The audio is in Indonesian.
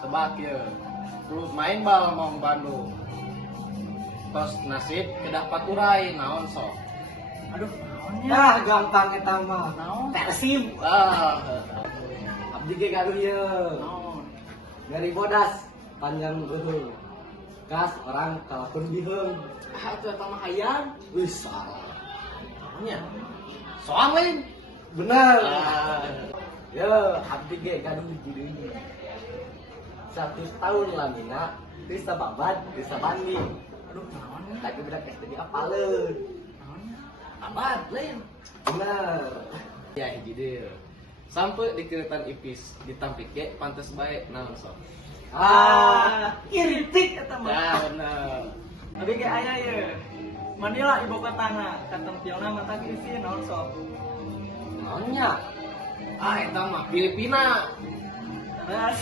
Tebak ya. Terus main bal mau Bandung. Tos nasib kedah paturai naon sok. Aduh, naonnya? Ah, gampang eta mah. Naon? Persib. Abdi ge gaduh ieu. Naon? Dari bodas panjang eueuh. Kas orang kalaupun biheung. Ah itu eta mah hayang. Wih, salah. Naonnya? Soang lain. Bener. Ah. Ya, abdi ge gaduh hiji deui. 100 tahun lamina, geus sababad, geus sabandi. Aduh, naonnya? Tapi budak teh tadi apaleun. Naonnya? Abad lain. Bener. Ya hiji deui. Sampai di keretan ipis ditampik ge pantes bae naon sok. Iritik eta mah. Ya bener. Tapi kayak aya ye. Manila ibu kotana, katampilna mata isi naon sok. Naonnya? Ah eta mah Filipina. Terus